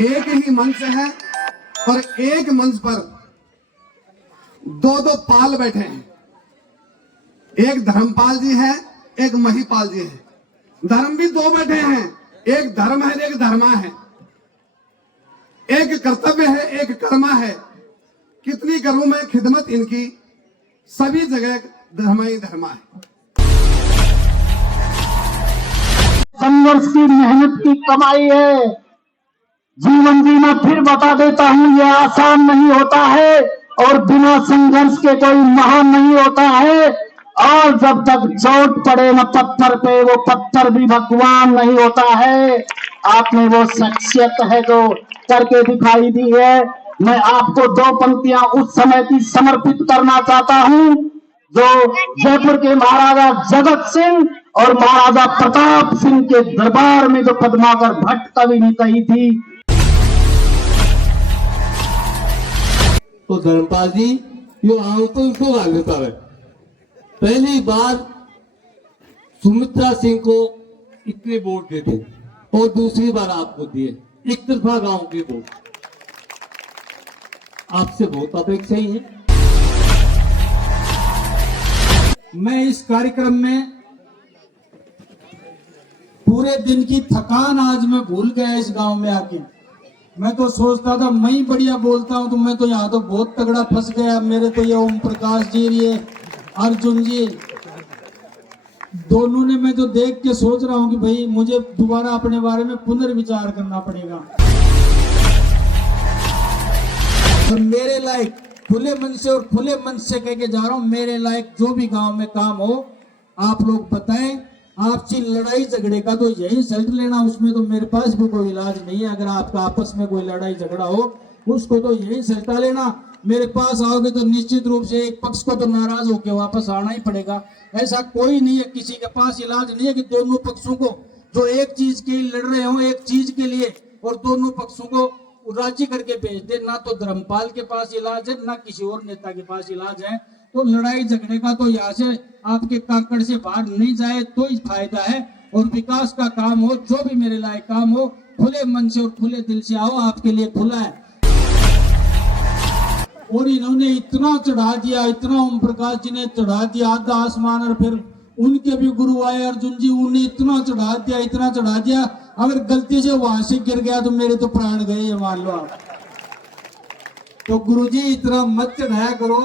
एक ही मंच है और एक मंच पर दो दो पाल बैठे हैं। एक धर्मपाल जी है, एक महिपाल जी है। धर्म भी दो बैठे हैं, एक धर्म है, एक धर्मा है। एक कर्तव्य है, एक कर्मा है। कितनी करूं मैं खिदमत इनकी, सभी जगह धर्मा ही धर्मा है। संघर्ष की मेहनत की कमाई है। जीवन जीना फिर बता देता हूं, यह आसान नहीं होता है और बिना संघर्ष के कोई महान नहीं होता है। और जब तक चोट पड़े न पत्थर पे, वो पत्थर भी भगवान नहीं होता है। आपने वो शख्सियत है जो करके दिखाई दी है। मैं आपको दो पंक्तियां उस समय की समर्पित करना चाहता हूं जो जयपुर के महाराजा जगत सिंह और महाराजा प्रताप सिंह के दरबार में जो पद्माकर भट्ट कवि ने कही थी। तो धर्मपाल जी यो आंकड़ों को गाने पावे। पहली बार सुमित्रा सिंह को इतने वोट देते और दूसरी बार आपको दिए, एक तरफा गांव के वोट। आपसे बहुत अपेक्षा ही है। मैं इस कार्यक्रम में पूरे दिन की थकान आज मैं भूल गया इस गांव में आके। मैं तो सोचता था मैं ही बढ़िया बोलता हूं, तो मैं तो यहाँ तो बहुत तगड़ा फंस गया। मेरे तो ये ओम प्रकाश जी, ये अर्जुन जी, दोनों ने मैं तो देख के सोच रहा हूं कि भाई मुझे दोबारा अपने बारे में पुनर्विचार करना पड़ेगा। और मेरे लायक खुले मन से और खुले मन से कह के जा रहा हूं, मेरे लायक जो भी गांव में काम हो आप लोग बताएं। आपसी लड़ाई झगड़े का तो यही सल्ट लेना, उसमें तो मेरे पास भी कोई इलाज नहीं है। अगर आपका आपस में कोई लड़ाई झगड़ा हो उसको तो यही सल्टा लेना। मेरे पास आओगे तो निश्चित रूप से एक पक्ष को तो नाराज होकर वापस आना ही पड़ेगा। ऐसा कोई नहीं है, किसी के पास इलाज नहीं है कि दोनों पक्षों को जो एक चीज के लिए लड़ रहे हो, एक चीज के लिए, और दोनों पक्षों को राजी करके भेज दे। ना तो धर्मपाल के पास इलाज है, ना किसी और नेता के पास इलाज है। तो लड़ाई झगड़े का तो यहाँ से आपके काकड़ से बाहर नहीं जाए तो ही फायदा है। और विकास का काम हो, जो भी मेरे लायक काम हो, खुले मन से और खुले दिल से आओ, आपके लिए खुला है। और इन्होंने इतना चढ़ा दिया, इतना ओम प्रकाश जी ने चढ़ा दिया आधा आसमान। और फिर उनके भी गुरु आए अर्जुन जी, उन्हें इतना चढ़ा दिया, इतना चढ़ा दिया। अगर गलती से वहां से गिर गया तो मेरे तो प्राण गए, ये मान लो आप। तो गुरु जी इतना मत चढ़ाया करो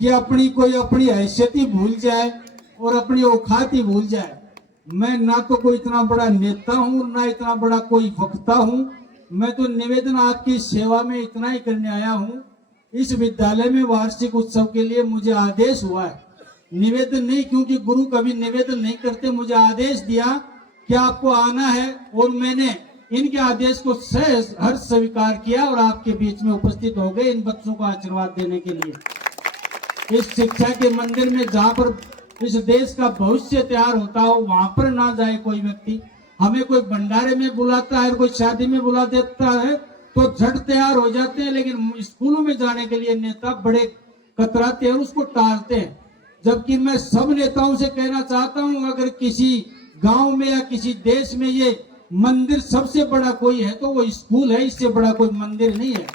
कि अपनी हैसियत ही भूल जाए और अपनी औकात ही भूल जाए। मैं ना तो कोई इतना बड़ा नेता हूं, ना इतना बड़ा कोई वक्ता हूं। मैं तो निवेदन आपकी सेवा में इतना ही करने आया हूं। इस विद्यालय में वार्षिक उत्सव के लिए मुझे आदेश हुआ है, निवेदन नहीं, क्योंकि गुरु कभी निवेदन नहीं करते। मुझे आदेश दिया कि आपको आना है और मैंने इनके आदेश को हर्ष स्वीकार किया और आपके बीच में उपस्थित हो गए इन बच्चों को आशीर्वाद देने के लिए। इस शिक्षा के मंदिर में जहाँ पर इस देश का भविष्य तैयार होता हो वहां पर ना जाए कोई व्यक्ति। हमें कोई भंडारे में बुलाता है, कोई शादी में बुला देता है तो झट तैयार हो जाते हैं, लेकिन स्कूलों में जाने के लिए नेता बड़े कतराते हैं, उसको टालते हैं। जबकि मैं सब नेताओं से कहना चाहता हूं, अगर किसी गांव में या किसी देश में ये मंदिर सबसे बड़ा कोई है तो वो स्कूल है, इससे बड़ा कोई मंदिर नहीं है।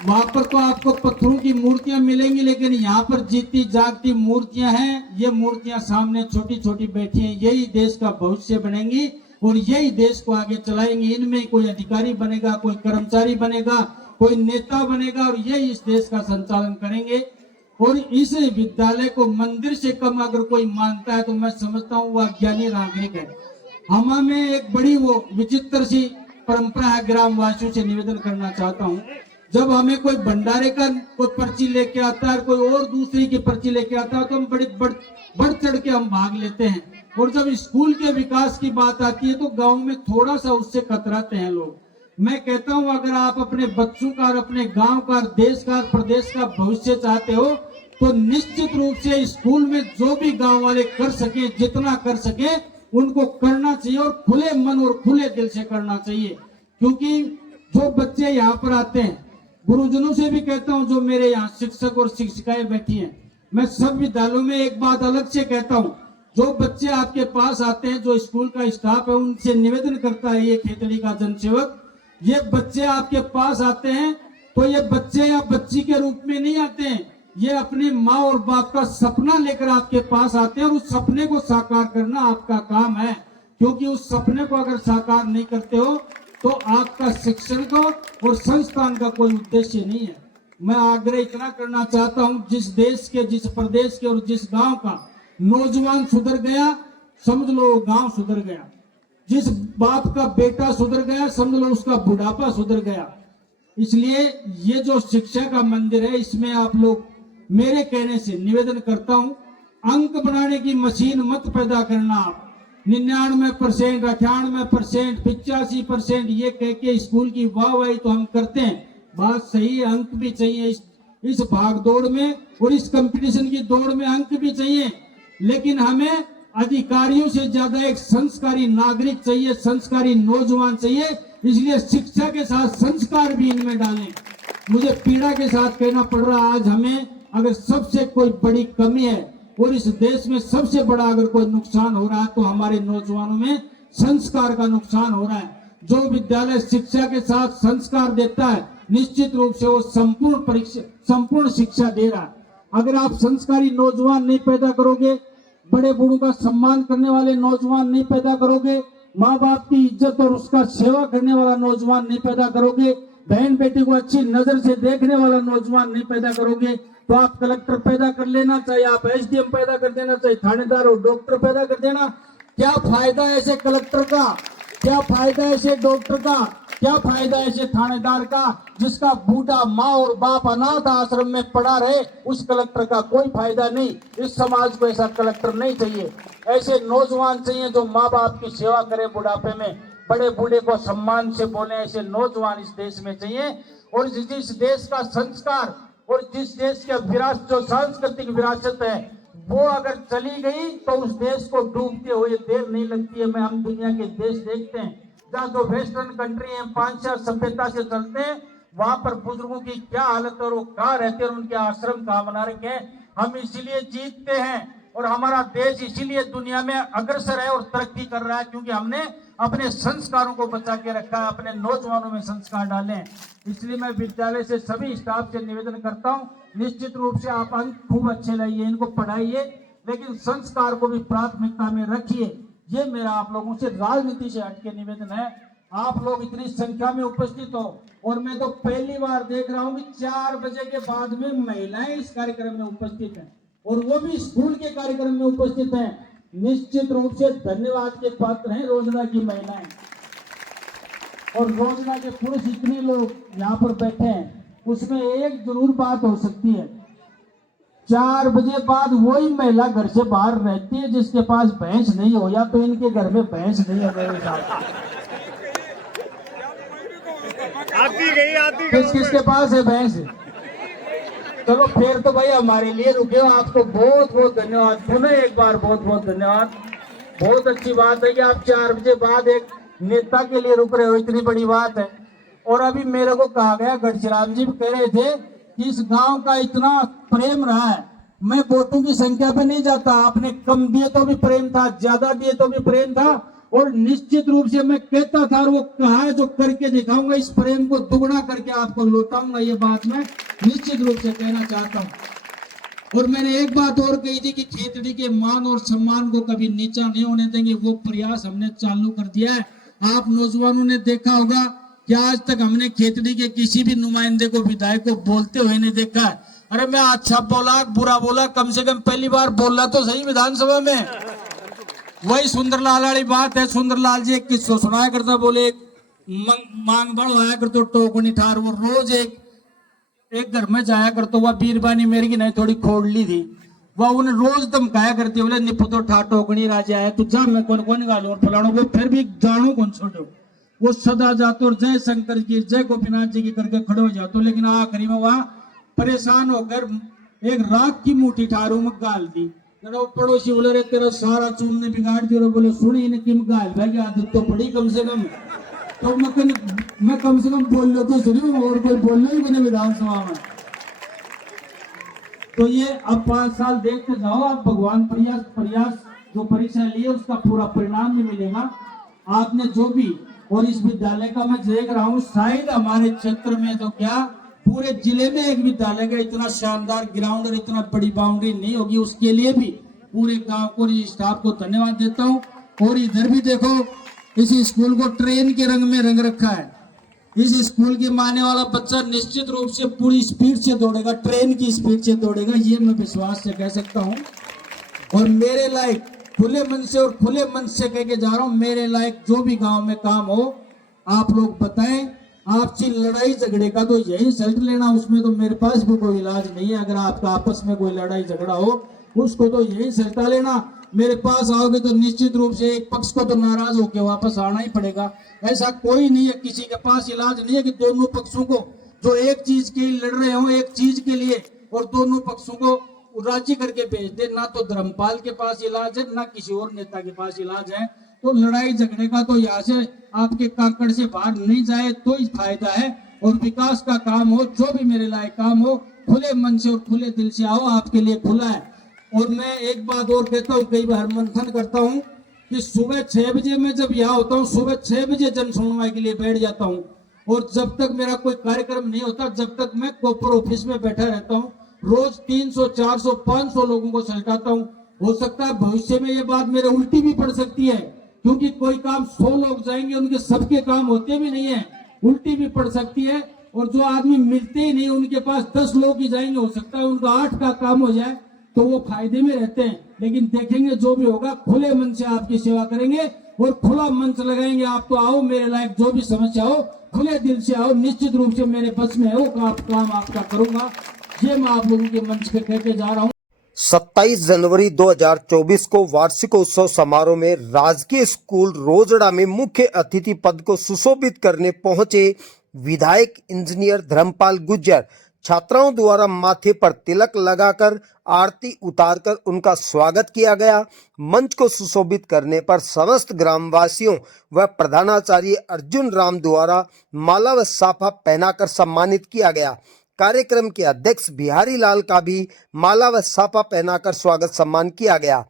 वहां पर तो आपको पत्थरों की मूर्तियां मिलेंगी, लेकिन यहाँ पर जीती जागती मूर्तियां हैं। ये मूर्तियां सामने छोटी छोटी बैठी हैं, यही देश का भविष्य बनेंगी और यही देश को आगे चलाएंगी। इनमें कोई अधिकारी बनेगा, कोई कर्मचारी बनेगा, कोई नेता बनेगा और यही इस देश का संचालन करेंगे। और इस विद्यालय को मंदिर से कम अगर कोई मानता है तो मैं समझता हूँ वह अज्ञानी नागरिक है। हमें एक बड़ी वो विचित्र सी परंपरा है, ग्रामवासियों से निवेदन करना चाहता हूँ। जब हमें कोई भंडारे का कोई पर्ची लेके आता है, कोई और दूसरी की पर्ची लेके आता है, तो हम बढ़ चढ़ के हम भाग लेते हैं। और जब स्कूल के विकास की बात आती है तो गांव में थोड़ा सा उससे कतराते हैं लोग। मैं कहता हूं, अगर आप अपने बच्चों का और अपने गांव का, देश का, प्रदेश का भविष्य चाहते हो तो निश्चित रूप से स्कूल में जो भी गांव वाले कर सके, जितना कर सके उनको करना चाहिए और खुले मन और खुले दिल से करना चाहिए। क्योंकि जो बच्चे यहाँ पर आते हैं, गुरुजनों से भी कहता हूं, जो मेरे यहाँ शिक्षक और शिक्षिकाएं बैठी हैं, मैं सब विद्यालयों में एक बात अलग से कहता हूं, जो बच्चे आपके पास आते हैं, जो स्कूल का स्टाफ है, उनसे निवेदन करता है ये खेतड़ी का जनसेवक ये बच्चे आपके पास आते हैं तो ये बच्चे या बच्ची के रूप में नहीं आते हैं, ये अपने माँ और बाप का सपना लेकर आपके पास आते हैं और उस सपने को साकार करना आपका काम है। क्योंकि उस सपने को अगर साकार नहीं करते हो तो आपका शिक्षण का और संस्थान का कोई उद्देश्य नहीं है। मैं आग्रह इतना करना चाहता हूं, जिस देश के, जिस प्रदेश के और जिस गांव का नौजवान सुधर गया, समझ लो गांव सुधर गया। जिस बाप का बेटा सुधर गया, समझ लो उसका बुढ़ापा सुधर गया। इसलिए ये जो शिक्षा का मंदिर है, इसमें आप लोग मेरे कहने से निवेदन करता हूं, अंक बनाने की मशीन मत पैदा करना। आप 99%, 98%, 85% ये कह के स्कूल की वाहवाही तो हम करते हैं, बात सही है, अंक भी चाहिए इस भाग दौड़ में और इस कंपटीशन की दौड़ में अंक भी चाहिए, लेकिन हमें अधिकारियों से ज्यादा एक संस्कारी नागरिक चाहिए, संस्कारी नौजवान चाहिए। इसलिए शिक्षा के साथ संस्कार भी इनमें डालें। मुझे पीड़ा के साथ कहना पड़ रहा है, आज हमें अगर सबसे कोई बड़ी कमी है और इस देश में सबसे बड़ा अगर कोई नुकसान हो रहा है तो हमारे नौजवानों में संस्कार का नुकसान हो रहा है। जो विद्यालय शिक्षा के साथ संस्कार देता है, निश्चित रूप से वो संपूर्ण शिक्षा दे रहा है। अगर आप संस्कारी नौजवान नहीं पैदा करोगे, बड़े बूढ़ों का सम्मान करने वाले नौजवान नहीं पैदा करोगे, माँ बाप की इज्जत और उसका सेवा करने वाला नौजवान नहीं पैदा करोगे, बहन बेटी को अच्छी नजर से देखने वाला नौजवान नहीं पैदा करोगे, तो आप कलेक्टर पैदा कर लेना, चाहे आप एसडीएम पैदा कर देना, चाहे थानेदार और डॉक्टर पैदा कर देना। क्या फायदा ऐसे कलेक्टर का, क्या फायदा ऐसे डॉक्टर का, क्या फायदा ऐसे थानेदार का जिसका बूढ़ा माँ और बाप अनाथ आश्रम में पड़ा रहे? उस कलेक्टर का कोई फायदा नहीं। इस समाज को ऐसा कलेक्टर नहीं चाहिए। ऐसे नौजवान चाहिए जो माँ बाप की सेवा करे बुढ़ापे में, बड़े बूढ़े को सम्मान से बोले, ऐसे नौजवान इस देश में चाहिए। और जिस देश का संस्कार और जिस देश का विरासत, जो सांस्कृतिक विरासत है, वो अगर चली गई तो उस देश को डूबते हुए देर नहीं लगती है। हम दुनिया के देश देखते हैं जहाँ जो वेस्टर्न कंट्री है, 5-4 सभ्यता से चलते हैं, वहां पर बुजुर्गों की क्या हालत और वो कहाँ रहते हैं और उनके आश्रम कहाँ बना रखे हैं। हम इसीलिए जीतते हैं और हमारा देश इसीलिए दुनिया में अग्रसर है और तरक्की कर रहा है, क्योंकि हमने अपने संस्कारों को बचा के रखा है, अपने नौजवानों में संस्कार डाले हैं। इसलिए मैं विद्यालय से सभी स्टाफ से निवेदन करता हूं, निश्चित रूप से आप अंक खूब अच्छे लाइए, इनको पढ़ाइए, लेकिन संस्कार को भी प्राथमिकता में रखिए। ये मेरा आप लोगों से राजनीति से हटके निवेदन है। आप लोग इतनी संख्या में उपस्थित हो और मैं तो पहली बार देख रहा हूं कि 4 बजे के बाद में महिलाएं इस कार्यक्रम में उपस्थित हैं और वो भी स्कूल के कार्यक्रम में उपस्थित हैं। निश्चित रूप से धन्यवाद के पात्र हैं रोजना की महिलाएं और रोजना के पुरुष। इतने लोग यहाँ पर बैठे हैं, उसमें एक जरूर बात हो सकती है, 4 बजे बाद वही महिला घर से बाहर रहती है जिसके पास भैंस नहीं हो, या तो इनके घर में भैंस नहीं है मेरे साथ। किसके पास है भैंस? चलो फिर तो भाई हमारे लिए रुके हो। आपको बहुत बहुत धन्यवाद, पुनः एक बार बहुत बहुत धन्यवाद। बहुत अच्छी बात है कि आप 4 बजे बाद एक नेता के लिए रुक रहे हो, इतनी बड़ी बात है। और अभी मेरे को कहा गया, गढ़चिराम जी कह रहे थे कि इस गांव का इतना प्रेम रहा है। मैं वोटों की संख्या पे नहीं जाता, आपने कम दिए तो भी प्रेम था, ज्यादा दिए तो भी प्रेम था, और निश्चित रूप से मैं कहता था और वो कहा है जो करके दिखाऊंगा, इस प्रेम को दुगना करके आपको लौटाऊंगा। ये बात मैं निश्चित रूप से कहना चाहता हूँ। और मैंने एक बात और कही थी कि खेतड़ी के मान और सम्मान को कभी नीचा नहीं होने देंगे, वो प्रयास हमने चालू कर दिया है। आप नौजवानों ने देखा होगा कि आज तक हमने खेतड़ी के किसी भी नुमाइंदे को, विधायक को बोलते हुए नहीं देखा है। अरे मैं अच्छा बोला बुरा बोला, कम से कम पहली बार बोला तो सही विधानसभा में। वही सुंदरलाल वाली बात है, सुंदरलाल जी एक किस्सा सुनाया करता, बोले मांग बड़ होया करते टोकनी ठार, वो रोज एक घर में जाया करते, वह बीरबानी मेरी की नहीं थोड़ी खोड़ली थी, वह उन्हें रोज धमकाया करती, बोले निपुतो ठा टोकनी राजा है तू जा, मैं कौन कौन गालू और फलाणो, वो फिर भी जानो कौन छोड़ो, वो सदा जातो और जय शंकर की जय गोपीनाथ जी की करके खड़े हो जाते, लेकिन आखिरी में वह परेशान होकर एक राख की मुट्ठी ठारू में गाल दी। पड़ोसी बोले रे तेरा सारा चून ने बिगाड़ दिया, बोले सुन इन्हें किम गाल भाई आदत तो पड़ी कम से कम, तो मैं कम से कम बोल लो तो सुनी, और कोई बोलना ही मैंने विधानसभा में। तो ये अब 5 साल देखते जाओ आप, भगवान प्रयास जो परीक्षा लिए उसका पूरा परिणाम भी मिलेगा। आपने जो भी और इस विद्यालय का मैं देख रहा हूँ शायद हमारे क्षेत्र में तो क्या पूरे जिले में एक विद्यालय का इतना शानदार ग्राउंड और इतना बड़ी बाउंड्री नहीं होगी। उसके लिए भी पूरे गांव को स्टाफ को धन्यवाद देता हूँ। और इधर भी देखो, इस स्कूल को ट्रेन के रंग में रंग रखा है। इस स्कूल के मानने वाला बच्चा निश्चित रूप से पूरी स्पीड से दौड़ेगा, ट्रेन की स्पीड से दौड़ेगा, ये मैं विश्वास से कह सकता हूँ। और मेरे लायक खुले मन से और खुले मन से कह के जा रहा हूँ, मेरे लायक जो भी गांव में काम हो आप लोग बताएं। आपसी लड़ाई झगड़े का तो यही रिजल्ट लेना, उसमें तो मेरे पास भी कोई इलाज नहीं है। अगर आपका आपस में कोई लड़ाई झगड़ा हो उसको तो यही सल्टा लेना। मेरे पास आओगे तो निश्चित रूप से एक पक्ष को तो नाराज होकर वापस आना ही पड़ेगा। ऐसा कोई नहीं है, किसी के पास इलाज नहीं है कि दोनों पक्षों को जो एक चीज के लिए लड़ रहे हो एक चीज के लिए और दोनों पक्षों को राजी करके भेज दे। ना तो धर्मपाल के पास इलाज है, ना किसी और नेता के पास इलाज है। तो लड़ाई झगड़े का तो यहाँ से आपके काकड़ से बाहर नहीं जाए तो ही फायदा है। और विकास का काम हो, जो भी मेरे लायक काम हो, खुले मन से और खुले दिल से आओ, आपके लिए खुला है। और मैं एक बात और कहता हूँ, कई बार मंथन करता हूँ कि सुबह 6 बजे मैं जब यहाँ होता हूँ, सुबह 6 बजे जन सुनवाई के लिए बैठ जाता हूँ। और जब तक मेरा कोई कार्यक्रम नहीं होता, जब तक मैं कॉपर ऑफिस में बैठा रहता हूँ, रोज 300, 400, 500 लोगों को सलटाता हूँ। हो सकता है भविष्य में ये बात मेरे उल्टी भी पड़ सकती है, क्योंकि कोई काम 100 लोग जाएंगे, उनके सबके काम होते भी नहीं है, उल्टी भी पड़ सकती है। और जो आदमी मिलते ही नहीं, उनके पास 10 लोग ही जाएंगे, हो सकता है उनका 8 का काम हो जाए, तो वो फायदे में रहते हैं। लेकिन देखेंगे जो भी होगा, खुले मन से आपकी सेवा करेंगे और खुला मंच लगाएंगे। आप तो आओ, मेरे लायक जो भी समस्या हो खुले दिल से आओ, निश्चित रूप से मेरे बस में हो काम आपका करूंगा। ये मैं आप लोगों के मंच पे कहते जा रहा हूँ। 27 जनवरी 2024 को वार्षिकोत्सव समारोह में राजकीय स्कूल रोजड़ा में मुख्य अतिथि पद को सुशोभित करने पहुंचे विधायक इंजीनियर धर्मपाल गुर्जर छात्राओं द्वारा माथे पर तिलक लगाकर आरती उतारकर उनका स्वागत किया गया। मंच को सुशोभित करने पर समस्त ग्रामवासियों व प्रधानाचार्य अर्जुन राम द्वारा माला व साफा पहनाकर सम्मानित किया गया। कार्यक्रम के अध्यक्ष बिहारी लाल का भी माला व साफा पहनाकर स्वागत सम्मान किया गया।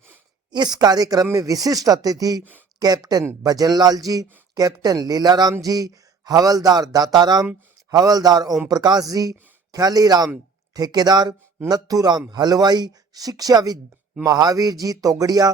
इस कार्यक्रम में विशिष्ट अतिथि कैप्टन भजनलाल जी, कैप्टन लीलाराम जी, हवलदार दाताराम, हवलदार ओम प्रकाश जी, ख्यालीराम ठेकेदार, नथुराम हलवाई, शिक्षाविद महावीर जी तोगड़िया,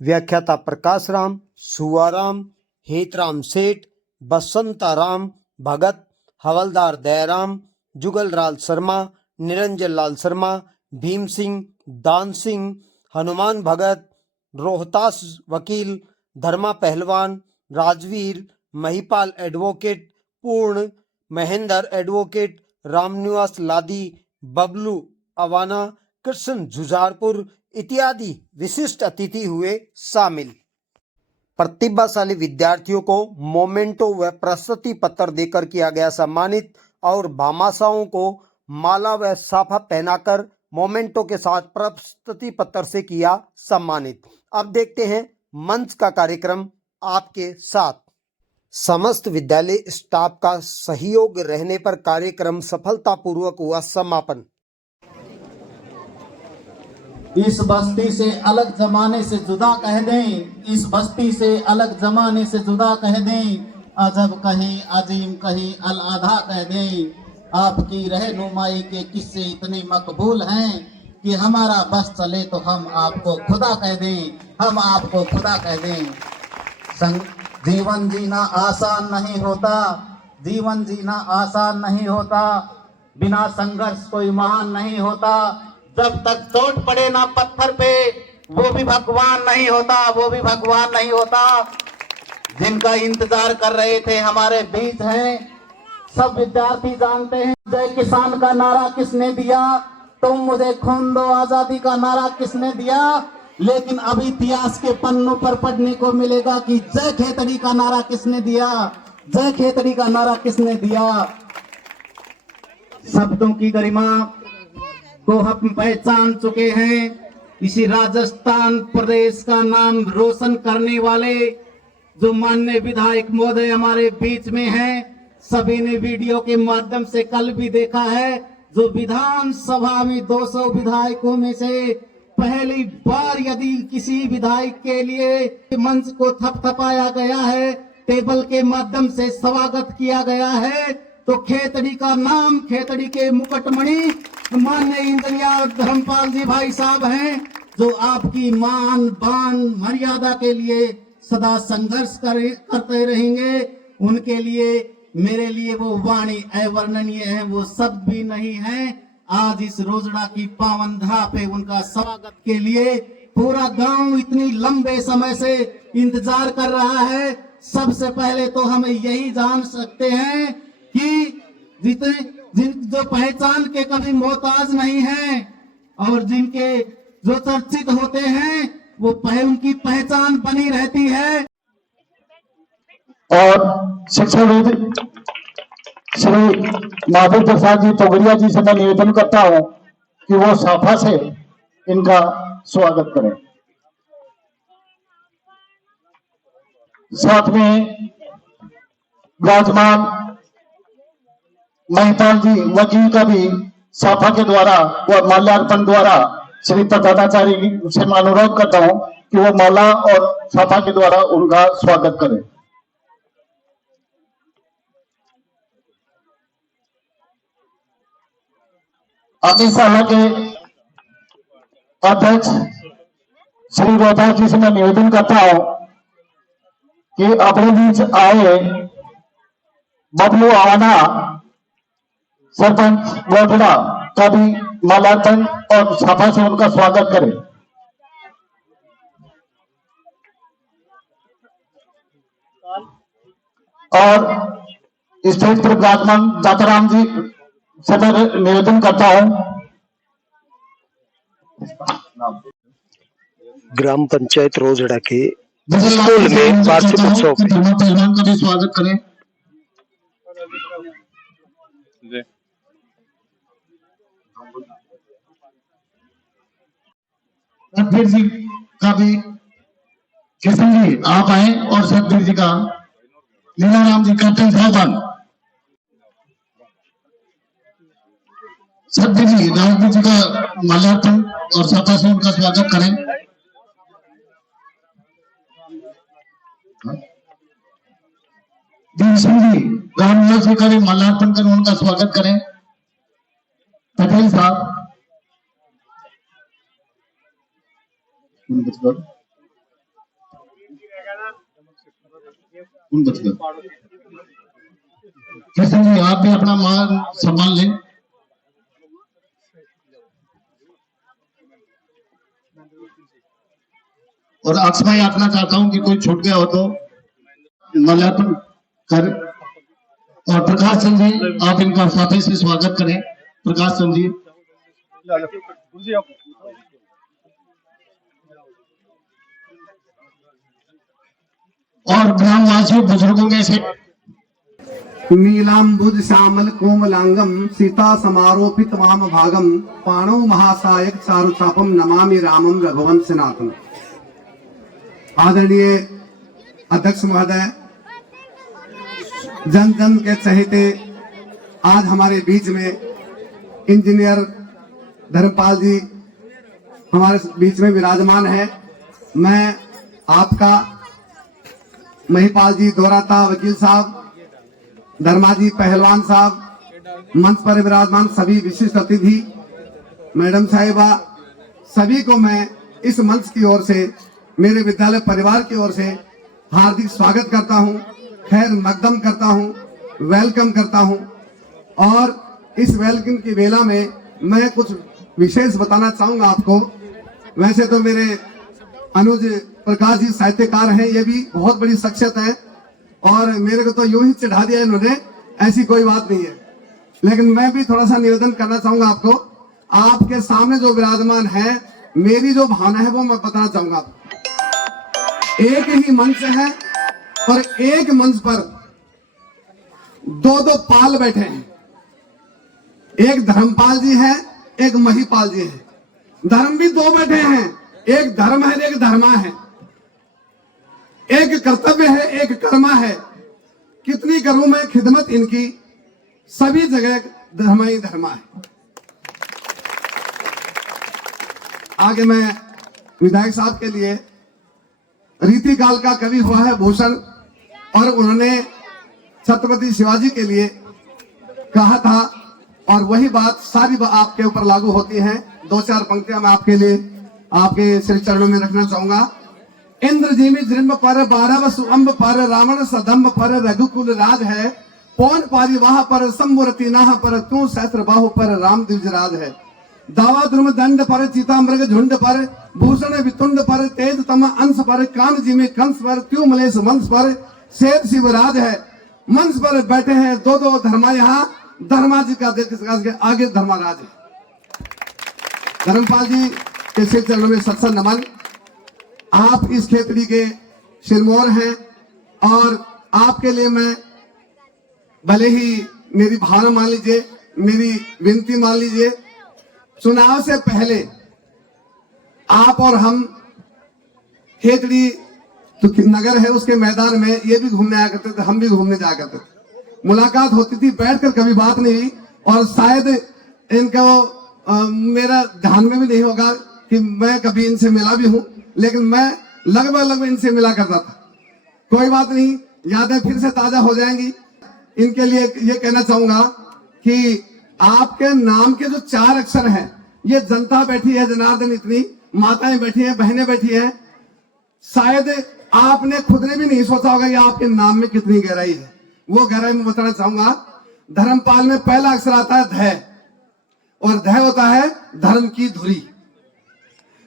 व्याख्याता प्रकाश राम, सुआराम, हेतराम सेठ, बसंताराम भगत, हवलदार दयाराम, जुगललाल शर्मा, निरंजन लाल शर्मा, भीम सिंह, दान सिंह, हनुमान भगत, रोहतास वकील, धर्मा पहलवान, राजवीर, महिपाल एडवोकेट, पूर्ण, महेंद्र एडवोकेट, रामनिवास लादी, बबलू अवाना, कृष्ण जुजारपुर इत्यादि विशिष्ट अतिथि हुए शामिल। प्रतिभाशाली विद्यार्थियों को मोमेंटो व प्रशस्ति पत्र देकर किया गया सम्मानित और भामाशाहों को माला व साफा पहनाकर मोमेंटो के साथ प्रशस्ति पत्र से किया सम्मानित। अब देखते हैं मंच का कार्यक्रम आपके साथ। समस्त विद्यालय स्टाफ का सहयोग रहने पर कार्यक्रम सफलतापूर्वक हुआ समापन। इस बस्ती से अलग जमाने से जुदा कह दें, इस बस्ती से अलग जमाने से जुदा कह दें, अजब कहीं अजीम कहीं अल आधा कह दें। आपकी रहनुमाई के किस्से इतने मकबूल हैं कि हमारा बस चले तो हम आपको खुदा कह दें, हम आपको खुदा कह दें। जीवन जीना आसान नहीं होता, जीवन जीना आसान नहीं होता, बिना संघर्ष कोई महान नहीं होता। जब तक चोट पड़े ना पत्थर पे वो भी भगवान नहीं होता, वो भी भगवान नहीं होता। जिनका इंतजार कर रहे थे हमारे बीच हैं, सब विद्यार्थी जानते हैं जय किसान का नारा किसने दिया, तुम मुझे खून दो आजादी का नारा किसने दिया। लेकिन अब इतिहास के पन्नों पर पढ़ने को मिलेगा कि जय खेतड़ी का नारा किसने दिया, जय खेतड़ी का नारा किसने दिया। शब्दों की गरिमा को हम पहचान चुके हैं। इसी राजस्थान प्रदेश का नाम रोशन करने वाले जो माननीय विधायक महोदय हमारे बीच में हैं, सभी ने वीडियो के माध्यम से कल भी देखा है, जो विधानसभा में 200 विधायकों में से पहली बार यदि किसी विधायक के लिए मंच को थपथपाया गया है टेबल के माध्यम से स्वागत किया गया है, तो खेतड़ी का नाम, खेतड़ी के मुकुटमणि माननीय इंजीनियर धर्मपाल जी भाई साहब हैं, जो आपकी मान बान मर्यादा के लिए सदा संघर्ष करते रहेंगे। उनके लिए, मेरे लिए वो वाणी अवर्णनीय है, वो शब्द भी नहीं है। आज इस रोजड़ा की पावन धरा पे उनका स्वागत के लिए पूरा गांव इतनी लंबे समय से इंतजार कर रहा है। सबसे पहले तो हम यही जान सकते हैं कि जो पहचान के कभी मोहताज नहीं है और जिनके जो चर्चित होते हैं वो उनकी पहचान बनी रहती है। और शिक्षाविद श्री महावीर प्रसाद जी तोगड़िया जी से मैं निवेदन करता हूं कि वो साफा से इनका स्वागत करें। साथ में विराजमान महिपाल जी वकील का भी साफा के द्वारा और माल्यार्पण द्वारा श्री प्रधानाचार्य से मैं अनुरोध करता हूं कि वो माला और साफा के द्वारा उनका स्वागत करें। अग्निशाला के अध्यक्ष श्री रोहतास जी से मैं निवेदन करता हूं कि अपने बीच आए बबलू आवाना सरपंच रोजड़ा का भी माल्यार्पण और सभा से उनका स्वागत करें। और स्टेज पर विराजमान दाताराम जी से मैं निवेदन करता हूं। ग्राम पंचायत रोजड़ा के स्कूल में वार्षिक उत्सव पहलवान का भी स्वागत करें। सतबीर जी का भी, किशन जी आप आए, और सतबीर जी का, लीलाराम जी कैप्टन साहबान, सतबीर जी राजदीप जी का माल्यार्पण और सभा से उनका स्वागत करें। दीन सिंह जी ग्राम निवासी का भी माल्यार्पण कर उनका स्वागत करें। पटेल साहब, किशन जी आप भी अपना मान सम्मान लें। और अक्सर याचना चाहता हूं कि कोई छूट गया हो तो माल्यार्पण कर। और प्रकाश चंद जी आप इनका साथी से स्वागत करें। प्रकाश चंद जी, और ग्रामवासियों बुजुर्गों में से नीलांबुज श्यामल कोमलांगम सीता समारोपित वाम भागम पाणो महासायक चारुचापम नमामि रामम रघुवंशनाथम। आदरणीय अध्यक्ष महोदय, जन जन के चहेते, आज हमारे बीच में इंजीनियर धर्मपाल जी हमारे बीच में विराजमान है। मैं आपका, महिपाल जी दोराता वकील साहब, धर्माजी पहलवान साहब, मंच पर विराजमान सभी विशिष्ट अतिथि, मैडम साहिबा, सभी को मैं इस मंच की ओर से, मेरे विद्यालय परिवार की ओर से हार्दिक स्वागत करता हूं, खैर मकदम करता हूं, वेलकम करता हूं। और इस वेलकम की बेला में मैं कुछ विशेष बताना चाहूंगा आपको। वैसे तो मेरे अनुज प्रकाश जी साहित्यकार हैं, ये भी बहुत बड़ी शख्सियत है और मेरे को तो यूं ही चढ़ा दिया इन्होंने, ऐसी कोई बात नहीं है। लेकिन मैं भी थोड़ा सा निवेदन करना चाहूंगा आपको। आपके सामने जो विराजमान है, मेरी जो भावना है वो मैं बताना चाहूंगा आपको। एक ही मंच है और एक मंच पर दो दो पाल बैठे हैं। एक धर्मपाल जी है, एक महिपाल जी है। धर्म भी दो बैठे हैं, एक धर्म है, एक धर्मा है, एक कर्तव्य है, एक कर्मा है। कितनी करूं मैं खिदमत इनकी, सभी जगह धर्मा ही धर्मा है। आगे मैं विधायक साहब के लिए रीति काल का कवि हुआ है भूषण और उन्होंने छत्रपति शिवाजी के लिए कहा था, और वही बात सारी आपके ऊपर लागू होती है। 2-4 पंक्तियां मैं आपके लिए आपके श्री चरणों में रखना चाहूंगा। इंद्र जी में जृंभ पर 12 वसु अंब पर रावण सदम्ब पर रघुकुल राज है। पौन पारी वाह पर संबुरति नाह पर तू सहस्त्र बाहु पर राम द्विजराज है। दावा द्रुम दंड पर चिता मृग झुंड पर भूषण वितुंड पर तेज तम अंश पर कान जी में कंस पर क्यों मलेश वंश पर शेर शिवराज है। मंच पर बैठे हैं 2 धर्मा, यहाँ धर्मा जी का आगे धर्माराज है। धर्मपाल जी के श्री चरणों में सत्सर नमन। आप इस खेतड़ी के सिरमौर हैं और आपके लिए मैं भले ही मेरी भावना मान लीजिए, मेरी विनती मान लीजिए, चुनाव से पहले आप और हम खेतड़ी तो नगर है उसके मैदान में ये भी घूमने आया करते थे, हम भी घूमने जाया करते थे। मुलाकात होती थी, बैठकर कभी बात नहीं हुई, और शायद इनको मेरा ध्यान में भी नहीं होगा कि मैं कभी इनसे मिला भी हूं, लेकिन मैं लगभग इनसे मिला करता था। कोई बात नहीं, यादें फिर से ताजा हो जाएंगी। इनके लिए ये कहना चाहूंगा कि आपके नाम के जो 4 अक्षर हैं, ये जनता बैठी है जनार्दन, इतनी माताएं बैठी हैं, बहनें बैठी हैं, शायद आपने खुद ने भी नहीं सोचा होगा कि आपके नाम में कितनी गहराई है। वो गहराई में बताना चाहूंगा। धर्मपाल में पहला अक्षर आता है ध, और ध होता है धर्म की धुरी।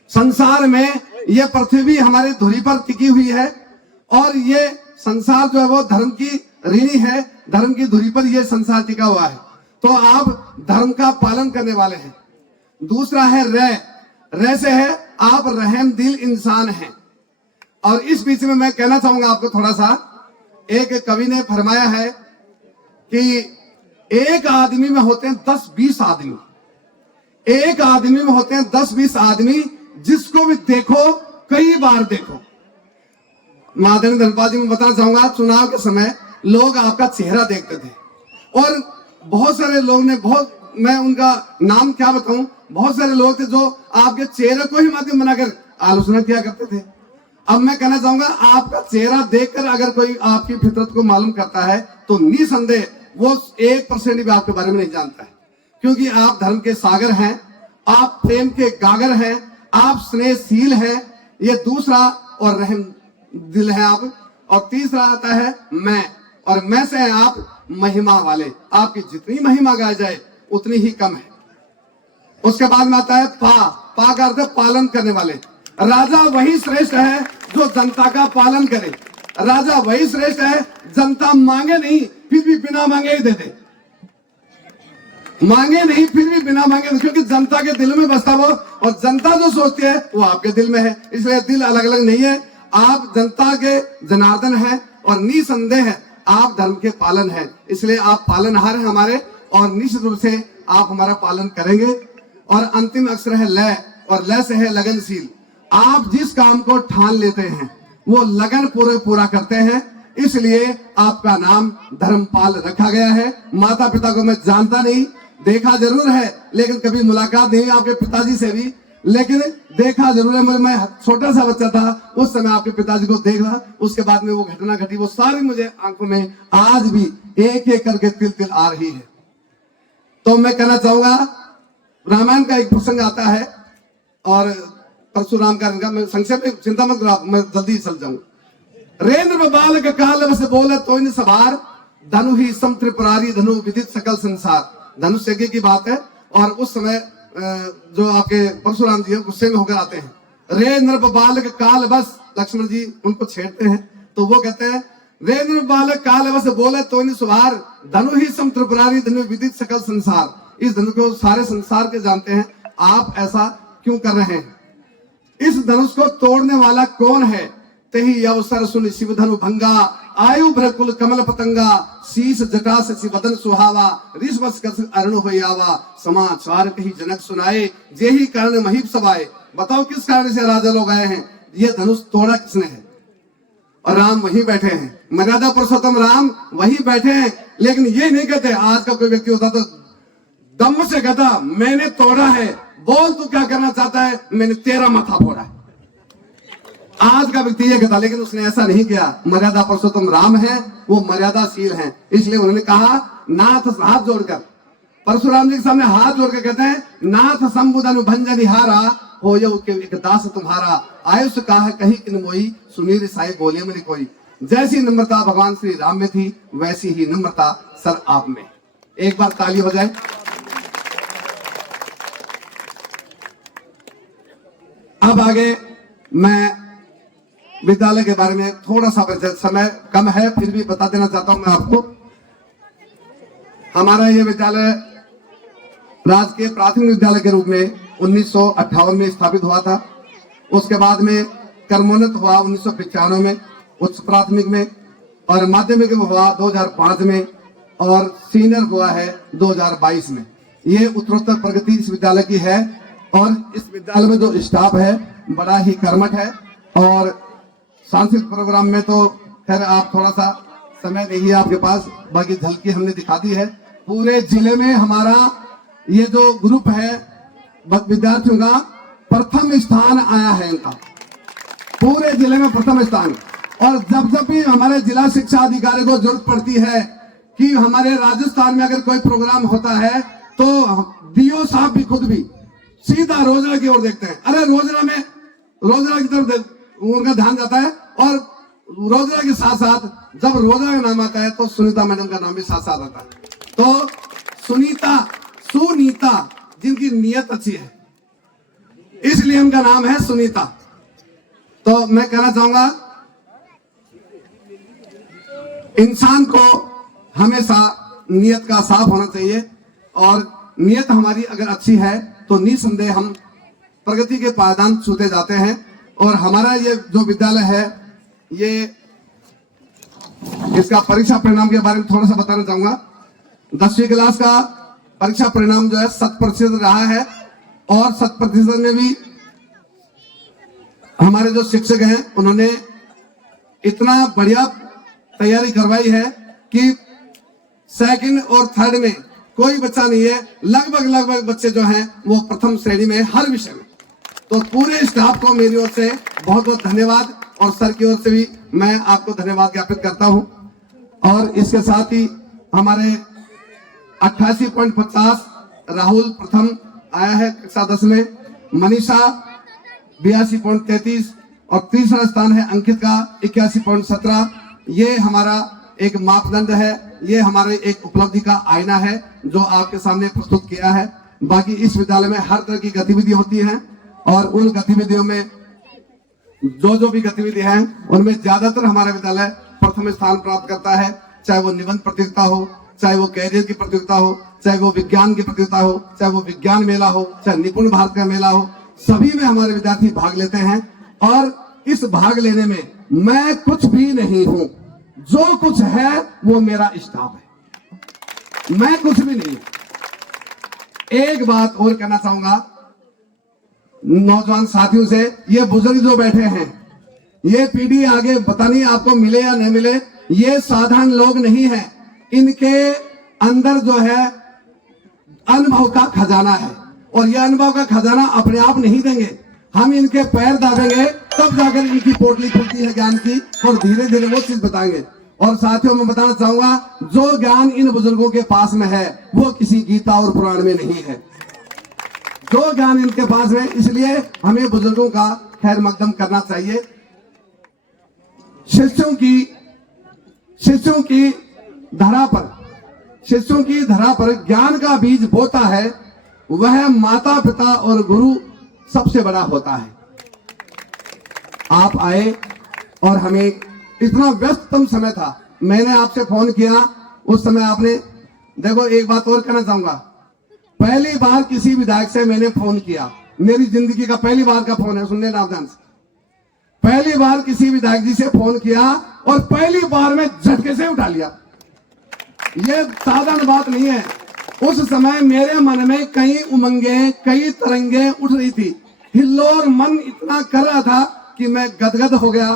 संसार में ये पृथ्वी हमारी धुरी पर टिकी हुई है, और ये संसार जो है वो धर्म की ऋणी है, धर्म की धुरी पर ये संसार टिका हुआ है। तो आप धर्म का पालन करने वाले हैं। दूसरा है र से है आप रहम दिल इंसान हैं। और इस बीच में मैं कहना चाहूंगा आपको थोड़ा सा, एक कवि ने फरमाया है कि एक आदमी में होते हैं 10-20 आदमी, एक आदमी में होते हैं 10-20 आदमी, जिसको भी देखो कई बार देखो। मादनी धर्मपाल जी में बताना चाहूंगा, चुनाव के समय लोग आपका चेहरा देखते थे, और बहुत सारे लोग ने मैं उनका नाम क्या बताऊं, बहुत सारे लोग थे जो आपके चेहरे को ही माध्यम बनाकर आलोचना किया करते थे। अब मैं कहना चाहूंगा, आपका चेहरा देखकर अगर कोई आपकी फितरत को मालूम करता है तो निसंदेह वो 1% भी आपके बारे में नहीं जानता है, क्योंकि आप धर्म के सागर हैं, आप प्रेम के गागर हैं, आप स्नेहशील हैं, ये दूसरा, और रहम दिल है आप। और तीसरा आता है मैं, और मैं से है आप महिमा वाले, आपकी जितनी महिमा गाई जाए उतनी ही कम है। उसके बाद में आता है पा का अर्थ है पालन करने वाले। राजा वही श्रेष्ठ है जो जनता का पालन करे। राजा वही श्रेष्ठ है, जनता मांगे नहीं फिर भी बिना मांगे ही दे दे, मांगे नहीं फिर भी बिना मांगे, क्योंकि जनता के दिल में बसता वो, और जनता जो सोचती है वो आपके दिल में है। इसलिए दिल अलग अलग नहीं है, आप जनता के जनार्दन हैं, और निसंदेह आप धर्म के पालन हैं। इसलिए आप पालनहार हैं हमारे, और निश्चित रूप से आप हमारा पालन करेंगे। और अंतिम अक्षर है ल, और ल से है लगनशील। आप जिस काम को ठान लेते हैं वो लगन पूरा करते हैं, इसलिए आपका नाम धर्मपाल रखा गया है। माता पिता को मैं जानता नहीं, देखा जरूर है, लेकिन कभी मुलाकात नहीं आपके पिताजी से भी, लेकिन देखा जरूर है। मैं छोटा सा बच्चा था उस समय आपके पिताजी को देखा, उसके बाद में वो घटना घटी, वो सारी मुझे आंखों में आज भी एक एक करके तिल तिल आ रही है। तो मैं कहना चाहूंगा, रामायण का एक प्रसंग आता है, और परशुराम का मैं संक्षेप में, चिंता मत करो, मैं जल्दी चल जाऊंगा। रेंद्र बालक काल बस बोले तो इन सवार, धनु ही सम त्रिपुरारी धनु विदित सकल संसार। धनुष यज्ञ की बात है, और उस समय जो आपके परशुराम जी गुस्से में होकर आते हैं। रे नृप बालक काल बस, लक्ष्मण जी उनको छेड़ते हैं, तो वो कहते हैं रे नृप बालक काल बस बोले तो इन सवार, धनु ही सम त्रिपुरारी धनु विदित सकल संसार। इस धनुष को सारे संसार के जानते हैं, आप ऐसा क्यों कर रहे हैं? इस धनुष को तोड़ने वाला कौन है? तेहि अवसर सुन शिव धनु भंगा, आयु भ्रकुल कमल पतंगा, शीश जटा से वदन सुहावा, ऋषवस कस अरुण होयावा, समाचार कही जनक सुनाए, जेहि कारण महीप सभाए। बताओ किस कारण से राजा लोग आए हैं? ये धनुष तोड़ा किसने है? और राम वहीं बैठे हैं, मर्यादा पुरुषोत्तम राम वहीं बैठे हैं। लेकिन ये नहीं कहते, आज का कोई व्यक्ति होता तो दम से कहता मैंने तोड़ा है, बोल तू क्या करना चाहता है? मैंने तेरा माथा फोड़ा है। आज का व्यक्ति ये कहता, लेकिन उसने ऐसा नहीं किया। मर्यादा पुरुषोत्तम राम है, वो मर्यादाशील हैं, इसलिए उन्होंने कहा नाथ हाथ जोड़कर, परशुराम जी के सामने हाथ जोड़कर कहते हैं, नाथ संबुधन भंजन हारा हो यो के एक दास तुम्हारा, आयुष का है कहीं किन मोई, सुनीर साई बोले मेरी कोई। जैसी नम्रता भगवान श्री राम में थी, वैसी ही नम्रता सर आप में। एक बार ताली हो जाए। अब आगे मैं विद्यालय के बारे में थोड़ा सा, समय कम है फिर भी बता देना चाहता हूं मैं आपको। हमारा ये विद्यालय राजकीय प्राथमिक विद्यालय के रूप में 1958 में स्थापित हुआ था। उसके बाद में कर्मोन्नत हुआ 1995 में उच्च प्राथमिक में, और माध्यमिक हुआ 2005 में, और सीनियर हुआ है 2022 में। ये उत्तरोत्तर प्रगति इस विद्यालय की है, और इस विद्यालय में जो स्टाफ है बड़ा ही कर्मठ है। और सांस्कृतिक प्रोग्राम में तो खैर आप थोड़ा सा समय नहीं है आपके पास, बाकी झलकी हमने दिखा दी है। पूरे जिले में हमारा ये जो ग्रुप है विद्यार्थियों का प्रथम स्थान आया है, इनका पूरे जिले में प्रथम स्थान। और जब जब भी हमारे जिला शिक्षा अधिकारी को जरूरत पड़ती है कि हमारे राजस्थान में अगर कोई प्रोग्राम होता है, तो डीओ साहब भी खुद भी सीधा रोजड़ा की ओर देखते हैं। अरे रोजड़ा की तरफ उनका ध्यान जाता है, और रोजड़ा के साथ साथ जब रोजड़ा का नाम आता है तो सुनीता मैडम का नाम भी साथ साथ आता है। तो सुनीता जिनकी नीयत अच्छी है, इसलिए उनका नाम है सुनीता। तो मैं कहना चाहूंगा, इंसान को हमेशा नीयत का साफ होना चाहिए, और नीयत हमारी अगर अच्छी है तो निसंदेह हम प्रगति के पायदान छूते जाते हैं। और हमारा ये जो विद्यालय है, ये इसका परीक्षा परिणाम के बारे में थोड़ा सा बताना चाहूंगा। 10वीं क्लास का परीक्षा परिणाम जो है 100% रहा है, और 100% में भी हमारे जो शिक्षक हैं उन्होंने इतना बढ़िया तैयारी करवाई है कि सेकंड और थर्ड में कोई बच्चा नहीं है, लगभग बच्चे जो हैं वो प्रथम श्रेणी में हर विषय में। तो पूरे स्टाफ को मेरी ओर से बहुत बहुत धन्यवाद, और सर की ओर से भी मैं आपको धन्यवाद ज्ञापित करता हूं। और इसके साथ ही हमारे 88.50 राहुल प्रथम आया है कक्षा 10 में, मनीषा 82.33, और तीसरा स्थान है अंकित का 81.17। ये हमारा एक मापदंड है, ये हमारे एक उपलब्धि का आईना है जो आपके सामने प्रस्तुत किया है। बाकी इस विद्यालय में हर तरह की गतिविधि होती है, और उन गतिविधियों में जो भी गतिविधि है उनमें ज्यादातर हमारा विद्यालय प्रथम स्थान प्राप्त करता है। चाहे वो निबंध प्रतियोगिता हो, चाहे वो कैरियर की प्रतियोगिता हो, चाहे वो विज्ञान की प्रतियोगिता हो, चाहे वो विज्ञान मेला हो, चाहे निपुण भारत का मेला हो, सभी में हमारे विद्यार्थी भाग लेते हैं। और इस भाग लेने में मैं कुछ भी नहीं हूं, जो कुछ है वो मेरा स्टाफ है, मैं कुछ भी नहीं। एक बात और कहना चाहूंगा नौजवान साथियों से, ये बुजुर्ग जो बैठे हैं, ये पीढ़ी आगे पता नहीं आपको मिले या नहीं मिले, ये साधारण लोग नहीं है, इनके अंदर जो है अनुभव का खजाना है, और यह अनुभव का खजाना अपने आप नहीं देंगे, हम इनके पैर दाबेंगे तब जाकर इनकी पोटली खुलती है ज्ञान की, और धीरे धीरे वो चीज बताएंगे। और साथियों मैं बताना चाहूंगा, जो ज्ञान इन बुजुर्गों के पास में है वो किसी गीता और पुराण में नहीं है, जो ज्ञान इनके पास है। इसलिए हमें बुजुर्गों का खैर मकदम करना चाहिए। शिष्यों की धरा पर ज्ञान का बीज बोता है, वह माता पिता और गुरु सबसे बड़ा होता है। आप आए और हमें इतना व्यस्ततम समय था, मैंने आपसे फोन किया, उस समय आपने, देखो एक बात और कहना चाहूंगा, पहली बार किसी विधायक से मैंने फोन किया, मेरी जिंदगी का पहली बार का फोन है, सुनने ना ध्यान से, पहली बार किसी विधायक जी से फोन किया और पहली बार में झटके से उठा लिया। ये साधारण बात नहीं है। उस समय मेरे मन में कई उमंगे, कई तरंगे उठ रही थी, हिल्लोर मन इतना कर रहा था कि मैं गदगद हो गया।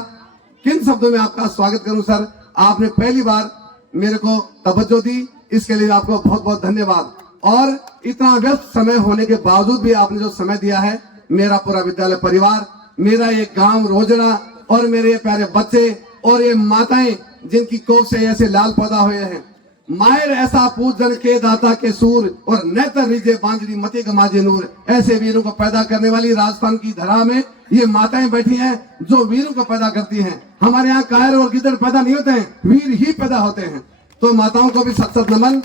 किन शब्दों में आपका स्वागत करूं सर, आपने पहली बार मेरे को तवज्जो दी, इसके लिए आपको बहुत बहुत धन्यवाद। और इतना व्यस्त समय होने के बावजूद भी आपने जो समय दिया है, मेरा पूरा विद्यालय परिवार, मेरा एक गांव रोजड़ा और मेरे प्यारे बच्चे और ये माताएं जिनकी कोख से ऐसे लाल पैदा हुए हैं, मायर ऐसा पूजन के दाता के सूर और नेत्र रिजे बांजरी मती गमाजे नूर, ऐसे वीरों को पैदा करने वाली राजस्थान की धरा में ये माताएं बैठी हैं जो वीरों को पैदा करती हैं। हमारे यहाँ कायर और गिद्दड़ पैदा नहीं होते हैं, वीर ही पैदा होते हैं। तो माताओं को भी सत सत नमन।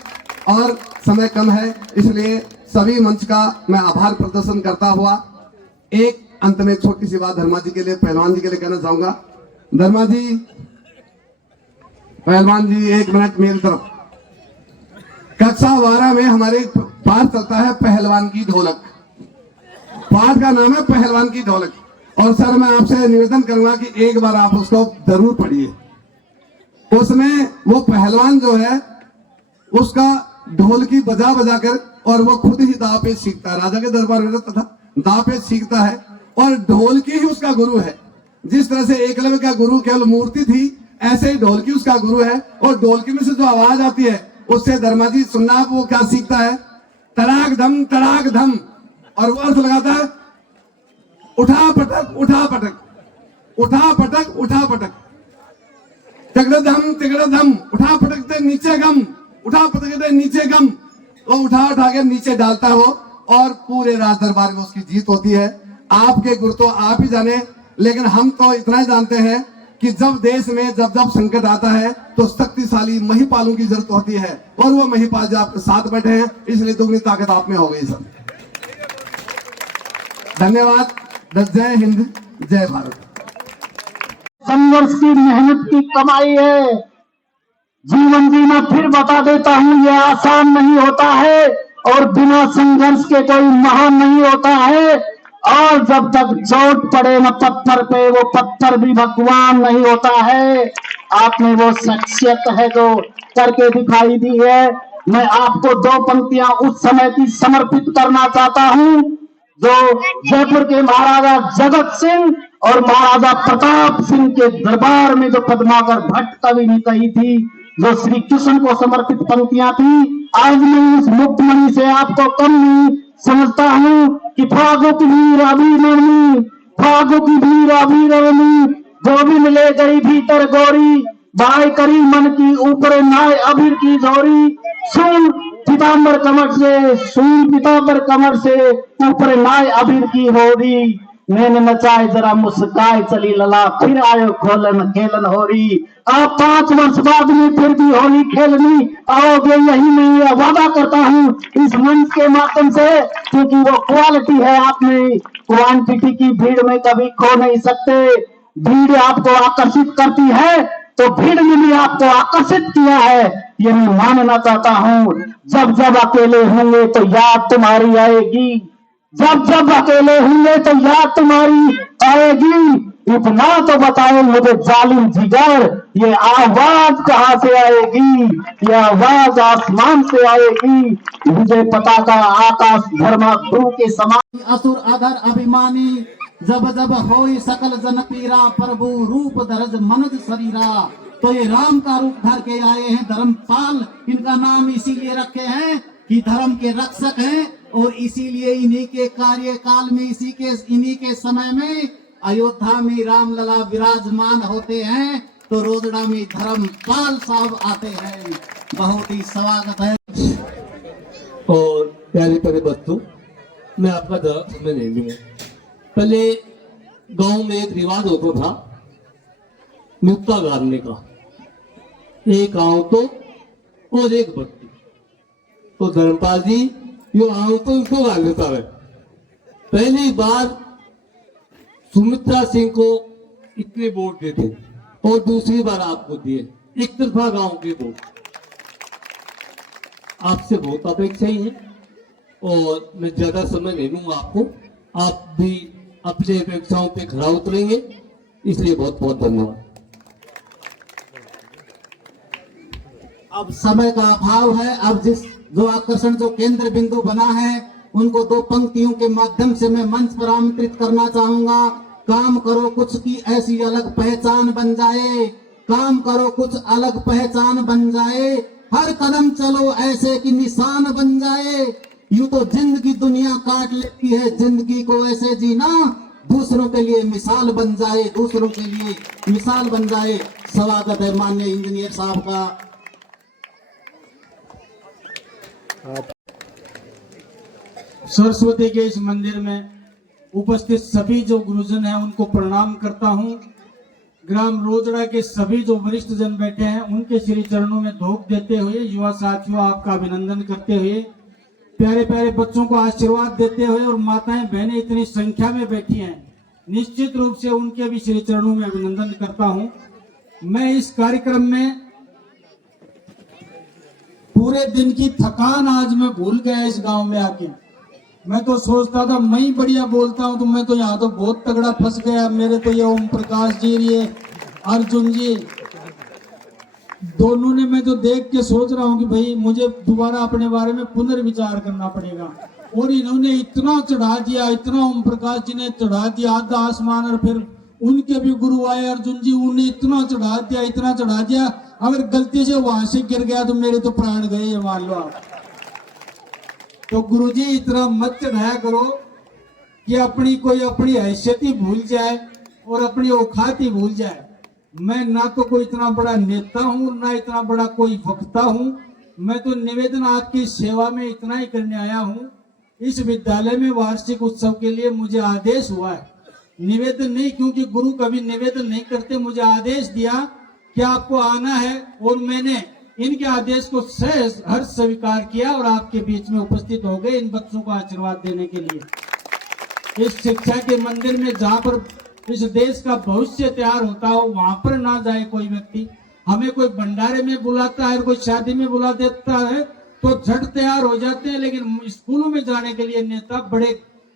और समय कम है इसलिए सभी मंच का मैं आभार प्रदर्शन करता हुआ एक अंत में छोटी सी बात धर्मा जी के लिए, पहलवान जी के लिए कहना चाहूंगा। धर्मा जी, पहलवान जी 1 मिनट मेरी तरफ। कक्षा 12 में हमारे पाठ चलता है पहलवान की ढोलक। पाठ का नाम है पहलवान की ढोलक। और सर मैं आपसे निवेदन करूंगा कि एक बार आप उसको जरूर पढ़िए। उसमें वो पहलवान जो है उसका ढोलकी बजा बजा कर, और वो खुद ही दाव पेच सीखता है। राजा के दरबार में रहता था, दाव पेच सीखता है और ढोलकी ही उसका गुरु है। जिस तरह से एकलव्य का गुरु केवल मूर्ति थी, ऐसे ही ढोलकी उसका गुरु है। और ढोलकी में से जो आवाज आती है उससे धर्मा जी सुनना, वो क्या सीखता है? तड़ाक धम तड़ाक धम। और वो अर्थ लगाता है उठा पटक उठा पटक, उठा पटक उठा पटक, तिगड़ धम, उठा पटक दे नीचे गम, उठा पटक दे नीचे गम। वो उठा उठा के नीचे डालता हो और पूरे राज दरबार में उसकी जीत होती है। आपके गुरु तो आप ही जाने, लेकिन हम तो इतना ही जानते हैं कि जब देश में जब संकट आता है तो शक्तिशाली महिपालों की जरूरत होती है। और वो महिपाल जो आपके साथ बैठे हैं, इसलिए दुगनी ताकत आप में हो गई सर। धन्यवाद। जय हिंद, जय भारत। संघर्ष की मेहनत की कमाई है। जीवन जीना फिर बता देता हूँ, ये आसान नहीं होता है और बिना संघर्ष के कोई महान नहीं होता है। और जब तक चोट पड़े न पत्थर पे, वो पत्थर भी भगवान नहीं होता है। आपने वो शख्सियत है जो करके दिखाई दी है। मैं आपको 2 पंक्तियां उस समय की समर्पित करना चाहता हूँ जो जयपुर के महाराजा जगत सिंह और महाराजा प्रताप सिंह के दरबार में जो पद्माकर भट्ट कवि ने कही थी, जो श्री कृष्ण को समर्पित पंक्तियां थी। आज मैं उस मुक्तमणि से आपको कम नहीं समझता हूँ कि फागु की भीड़ अभिमन्यु, फागु की भीड़ अभिमन्यु, जो भी मिले गई भीतर गोरी, बाय करी मन की ऊपर नाय अबीर की जोरी। सुन पीताम्बर कमर से, सुन पीताम्बर कमर से, ऊपर नाय अबीर की होरी। मैंने नचाए जरा मुस्काए चली लला, फिर आयो खोलन खेलन हो रही। आप 5 वर्ष बाद में फिर भी होली खेलनी आओगे, यही मैं ये वादा करता हूँ इस मंच के माध्यम से, क्योंकि वो क्वालिटी है आप में, क्वांटिटी की भीड़ में कभी खो नहीं सकते। भीड़ आपको आकर्षित करती है तो भीड़ ने भी आपको आकर्षित किया है, ये मैं मानना चाहता हूँ। जब जब अकेले होंगे तो याद तुम्हारी आएगी, जब जब अकेले होंगे तो याद तुम्हारी आएगी। इतना तो बताओ मुझे जालिम जिगर, ये आवाज कहाँ से आएगी? ये आवाज आसमान से आएगी। मुझे पता का आकाश धर्मा गुरु के समान, असुर अधर अभिमानी, जब जब होई सकल जन पीरा, प्रभु रूप धरज मनुज शरीरा। तो ये राम का रूप धर के आए हैं धर्मपाल। इनका नाम इसीलिए रखे हैं कि धर्म के रक्षक हैं, और इसीलिए इन्हीं के कार्यकाल में, इन्हीं के समय में अयोध्या में रामलला विराजमान होते हैं, तो रोजड़ा में धर्मपाल साहब आते हैं। बहुत ही स्वागत है। और प्यारे प्यारे बच्चों, मैं आपका जवाब समय नहीं लूंगा। पहले गांव में एक रिवाज होता था मुक्ता गाड़ने का, एक आवतो और एक बत्ती। तो धर्मपाल जी यो आवतो इनको गाड़ लेता है। पहली बार सुमित्रा सिंह को इतने वोट देते और दूसरी बार आपको दिए, एक तरफा गांव के वोट। आपसे बहुत अपेक्षा ही है और मैं ज्यादा समय नहीं लूंगा आपको। आप भी अपने अपेक्षाओं पे खरा उतरेंगे, इसलिए बहुत बहुत धन्यवाद। अब समय का अभाव है। अब जो आकर्षण जो केंद्र बिंदु बना है, उनको 2 पंक्तियों के माध्यम से मैं मंच पर आमंत्रित करना चाहूंगा। काम करो कुछ की ऐसी अलग पहचान बन जाए, काम करो कुछ अलग पहचान बन जाए, हर कदम चलो ऐसे कि निशान बन जाए। यूं तो जिंदगी दुनिया काट लेती है, जिंदगी को ऐसे जीना दूसरों के लिए मिसाल बन जाए, दूसरों के लिए मिसाल बन जाए। स्वागत है माननीय इंजीनियर साहब का। सरस्वती के इस मंदिर में उपस्थित सभी जो गुरुजन हैं उनको प्रणाम करता हूं। ग्राम रोजड़ा के सभी जो वरिष्ठ जन बैठे हैं उनके श्री चरणों में धोख देते हुए, युवा साथियों आपका अभिनंदन करते हुए, प्यारे प्यारे बच्चों को आशीर्वाद देते हुए, और माताएं बहनें इतनी संख्या में बैठी हैं, निश्चित रूप से उनके भी श्री चरणों में अभिनंदन करता हूं। मैं इस कार्यक्रम में पूरे दिन की थकान आज मैं भूल गया इस गांव में आके। मैं तो सोचता था मैं ही बढ़िया बोलता हूं, तो मैं तो यहाँ तो बहुत तगड़ा फंस गया। मेरे तो ये ओम प्रकाश जी, ये अर्जुन जी, दोनों ने मैं तो देख के सोच रहा हूं कि भाई मुझे दोबारा अपने बारे में पुनर्विचार करना पड़ेगा। और इन्होंने इतना चढ़ा दिया, इतना ओम प्रकाश जी ने चढ़ा दिया आधा आसमान, और फिर उनके भी गुरु आए अर्जुन जी, उन्हें इतना चढ़ा दिया, इतना चढ़ा दिया। अगर गलती से वहां से गिर गया तो मेरे तो प्राण गए, ये मान लो आप। तो गुरुजी इतना मत चढ़ाया करो कि अपनी हैसियत ही भूल जाए और अपनी औकात ही भूल जाए। मैं ना तो कोई इतना बड़ा नेता हूं, ना इतना बड़ा कोई वक्ता हूं। मैं तो निवेदन आपकी सेवा में इतना ही करने आया हूं। इस विद्यालय में वार्षिक उत्सव के लिए मुझे आदेश हुआ है, निवेदन नहीं, क्योंकि गुरु कभी निवेदन नहीं करते। मुझे आदेश दिया कि आपको आना है, और मैंने इनके आदेश को हर्ष स्वीकार किया और आपके बीच में उपस्थित हो गए इन बच्चों को आशीर्वाद देने के लिए। इस शिक्षा के मंदिर में जहाँ पर इस देश का भविष्य तैयार होता हो, वहां पर ना जाए कोई व्यक्ति। हमें कोई भंडारे में बुलाता है, कोई शादी में बुला देता है तो झट तैयार हो जाते हैं, लेकिन स्कूलों में जाने के लिए नेता बड़े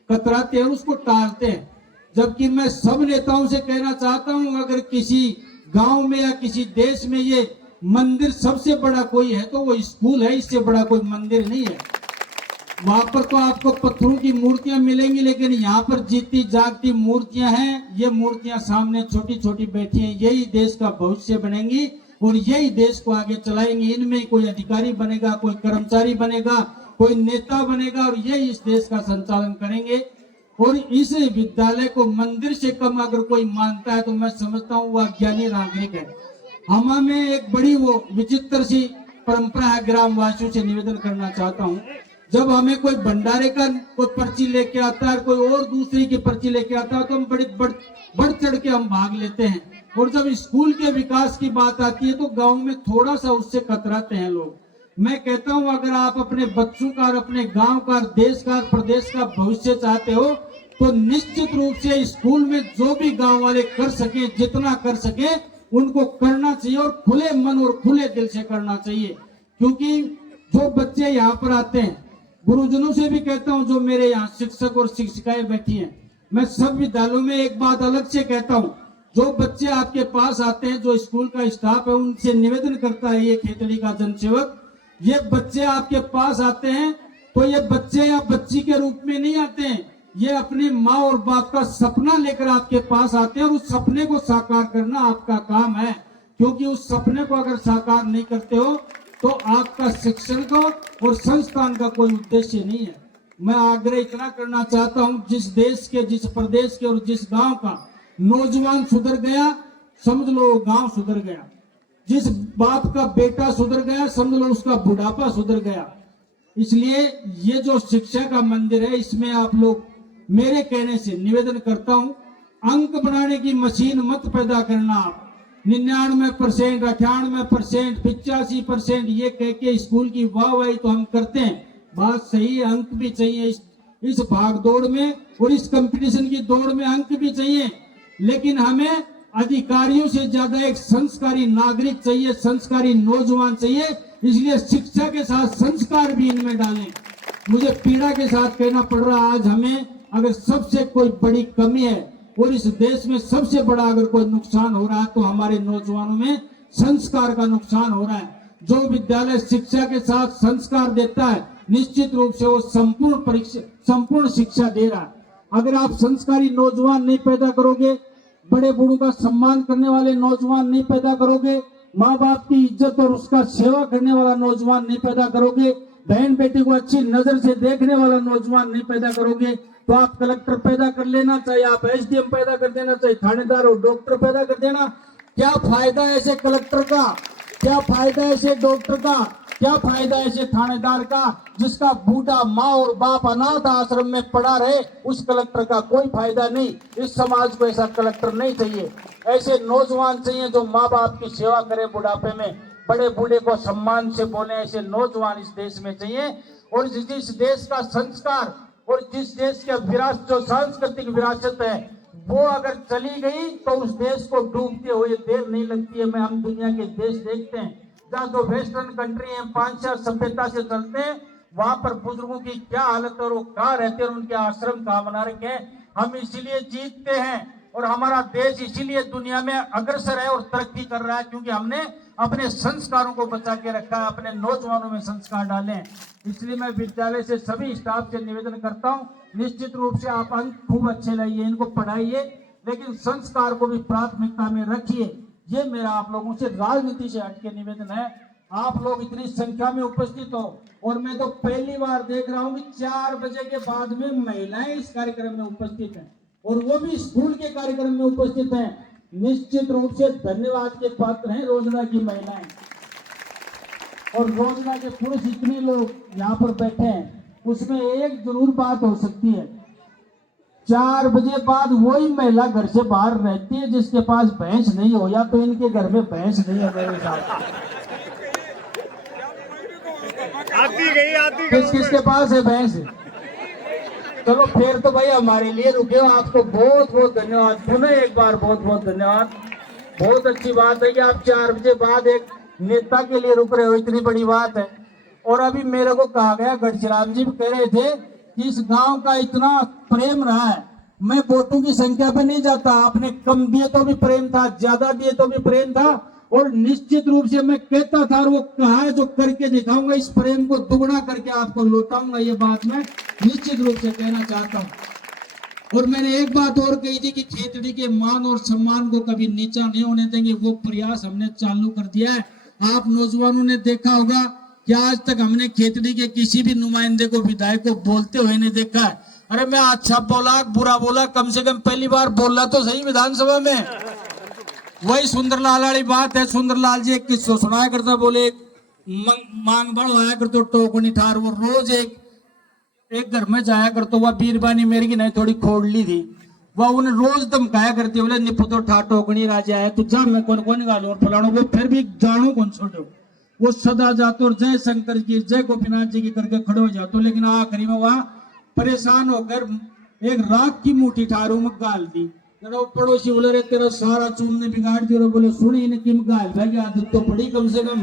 कतराते हैं, उसको टालते हैं। जबकि मैं सब नेताओं से कहना चाहता हूं, अगर किसी गांव में या किसी देश में ये मंदिर सबसे बड़ा कोई है तो वो स्कूल है, इससे बड़ा कोई मंदिर नहीं है। वहां पर तो आपको पत्थरों की मूर्तियां मिलेंगी, लेकिन यहाँ पर जीती जागती मूर्तियां हैं। ये मूर्तियां सामने छोटी छोटी बैठी हैं, यही देश का भविष्य बनेंगी और यही देश को आगे चलाएंगी। इनमें कोई अधिकारी बनेगा, कोई कर्मचारी बनेगा, कोई नेता बनेगा, और यही इस देश का संचालन करेंगे। और इस विद्यालय को मंदिर से कम अगर कोई मानता है तो मैं समझता हूँ वह अज्ञानी नागरिक है। हमें एक बड़ी वो विचित्र सी परंपरा है, ग्रामवासियों से निवेदन करना चाहता हूँ, जब हमें कोई भंडारे का कोई पर्ची लेके आता है, कोई और दूसरी की पर्ची लेके आता है, तो हम बढ़ चढ़ के हम भाग लेते हैं। और जब स्कूल के विकास की बात आती है तो गांव में थोड़ा सा उससे कतराते हैं लोग। मैं कहता हूं, अगर आप अपने बच्चों का और अपने गांव का, देश का, प्रदेश का भविष्य चाहते हो तो निश्चित रूप से स्कूल में जो भी गांव वाले कर सके, जितना कर सके उनको करना चाहिए, और खुले मन और खुले दिल से करना चाहिए। क्योंकि जो बच्चे यहाँ पर आते हैं, गुरुजनों से भी कहता हूं, जो मेरे यहाँ शिक्षक और शिक्षिकाएं बैठी हैं, मैं सब विद्यालयों में एक बात अलग से कहता हूं, जो बच्चे आपके पास आते हैं, जो स्कूल का स्टाफ है, उनसे निवेदन करता है ये खेतड़ी का जनसेवक, ये बच्चे आपके पास आते हैं तो ये बच्चे या बच्ची के रूप में नहीं आते हैं, ये अपनी माँ और बाप का सपना लेकर आपके पास आते हैं, और उस सपने को साकार करना आपका काम है। क्योंकि उस सपने को अगर साकार नहीं करते हो तो आपका शिक्षण का और संस्थान का कोई उद्देश्य नहीं है। मैं आग्रह इतना करना चाहता हूं, जिस देश के, जिस प्रदेश के और जिस गांव का नौजवान सुधर गया, समझ लो गांव सुधर गया। जिस बाप का बेटा सुधर गया, समझ लो उसका बुढ़ापा सुधर गया। इसलिए ये जो शिक्षा का मंदिर है, इसमें आप लोग मेरे कहने से निवेदन करता हूं, अंक बनाने की मशीन मत पैदा करना। आप 99%, 98%, 85% ये कह के स्कूल की वाहवाही तो हम करते हैं, बात सही है, अंक भी चाहिए इस भाग दौड़ में, और इस कंपटीशन की दौड़ में अंक भी चाहिए। लेकिन हमें अधिकारियों से ज्यादा एक संस्कारी नागरिक चाहिए, संस्कारी नौजवान चाहिए। इसलिए शिक्षा के साथ संस्कार भी इनमें डालें। मुझे पीड़ा के साथ कहना पड़ रहा, आज हमें अगर सबसे कोई बड़ी कमी है और इस देश में सबसे बड़ा अगर कोई नुकसान हो रहा है तो हमारे नौजवानों में संस्कार का नुकसान हो रहा है। जो विद्यालय शिक्षा के साथ संस्कार देता है, निश्चित रूप से वो संपूर्ण शिक्षा दे रहा है। अगर आप संस्कारी नौजवान नहीं पैदा करोगे, बड़े बूढ़ों का सम्मान करने वाले नौजवान नहीं पैदा करोगे, माँ बाप की इज्जत और उसका सेवा करने वाला नौजवान नहीं पैदा करोगे, बहन बेटी को अच्छी नजर से देखने वाला नौजवान नहीं पैदा करोगे तो आप कलेक्टर पैदा कर लेना, चाहे आप एसडीएम पैदा कर देना, चाहे थानेदार और डॉक्टर पैदा कर देना। क्या फायदा है ऐसे कलेक्टर का, क्या फायदा है ऐसे डॉक्टर का, क्या फायदा है ऐसे थानेदार का जिसका बूढ़ा माँ और बाप अनाथ आश्रम में पड़ा रहे? उस कलेक्टर का कोई फायदा नहीं। इस समाज को ऐसा कलेक्टर नहीं चाहिए। ऐसे नौजवान चाहिए जो माँ बाप की सेवा करे बुढ़ापे में, बड़े बूढ़े को सम्मान से बोले। ऐसे नौजवान इस देश में चाहिए। और जिस देश का संस्कार और जिस देश का विरासत, जो सांस्कृतिक विरासत है, वो अगर चली गई तो उस देश को डूबते हुए देर नहीं लगती है। मैं हम दुनिया के देश देखते हैं जहाँ जो वेस्टर्न कंट्री है, 5-4 सभ्यता से चलते हैं, वहां पर बुजुर्गों की क्या हालत है और वो कहाँ रहते हैं और उनके आश्रम कहाँ बना रखे हैं। हम इसीलिए जीतते हैं और हमारा देश इसीलिए दुनिया में अग्रसर है और तरक्की कर रहा है, क्योंकि हमने अपने संस्कारों को बचा के रखा है, अपने नौजवानों में संस्कार डाले हैं। इसलिए मैं विद्यालय से सभी स्टाफ से निवेदन करता हूँ, निश्चित रूप से आप अंक खूब अच्छे लाइए, इनको पढ़ाइए, लेकिन संस्कार को भी प्राथमिकता में रखिए। ये मेरा आप लोगों से राजनीति से हटके निवेदन है। आप लोग इतनी संख्या में उपस्थित हो और मैं तो पहली बार देख रहा हूँ कि 4 बजे के बाद में महिलाएं इस कार्यक्रम में उपस्थित हैं और वो भी स्कूल के कार्यक्रम में उपस्थित हैं। निश्चित रूप से धन्यवाद के पात्र हैं रोजड़ा की महिलाएं और रोजड़ा के पुरुष। इतने लोग यहाँ पर बैठे हैं, उसमें एक जरूर बात हो सकती है, 4 बजे बाद वही महिला घर से बाहर रहती है जिसके पास भैंस नहीं हो, या तो इनके घर में भैंस नहीं है मेरे साथ। किसके पास है भैंस? चलो फिर तो भाई हमारे लिए रुके हो। आपको बहुत बहुत धन्यवाद, पुनः एक बार बहुत बहुत धन्यवाद। बहुत अच्छी बात है कि आप 4 बजे बाद एक नेता के लिए रुक रहे हो, इतनी बड़ी बात है। और अभी मेरे को कहा गया, गढ़चिराम जी भी कह रहे थे कि इस गांव का इतना प्रेम रहा है। मैं वोटों की संख्या पे नहीं जाता, आपने कम दिए तो भी प्रेम था, ज्यादा दिए तो भी प्रेम था, और निश्चित रूप से मैं कहता था और वो कहा है जो करके दिखाऊंगा, इस प्रेम को दुगना करके आपको लौटाऊंगा। ये बात मैं निश्चित रूप से कहना चाहता हूँ। और मैंने एक बात और कही थी कि खेतड़ी के मान और सम्मान को कभी नीचा नहीं होने देंगे। वो प्रयास हमने चालू कर दिया है। आप नौजवानों ने देखा होगा कि आज तक हमने खेतड़ी के किसी भी नुमाइंदे को, विधायक को बोलते हुए नहीं देखा है। अरे मैं अच्छा बोला बुरा बोला, कम से कम पहली बार बोला तो सही विधानसभा में। वही सुंदरलाल वाली बात है। सुंदरलाल जी एक किस्सा सुनाया करता, बोले मांग बड़ होया करते टोकनी ठार, वो रोज एक घर में जाया करते, वह बीरबानी मेरी की नहीं थोड़ी खोड़ली थी, वह उन्हें रोज धमकाया करती, बोले निपो तो ठा टोकनी राजा है तू जा, मैं कौन निकालू और फलाणो। वो फिर भी जानो कौन छोड़ो, वो सदा जाते और जय शंकर जी जय गोपीनाथ जी की करके खड़े हो जाते, लेकिन आखिरी में वह परेशान होकर एक राख की मुट्ठी ठारू में गाल दी। पड़ोसी बोले रे तेरा सारा चून ने बिगाड़ दिया। बोले सुनी इन्हें किम गाल भाई आदत तो पड़ी कम से कम,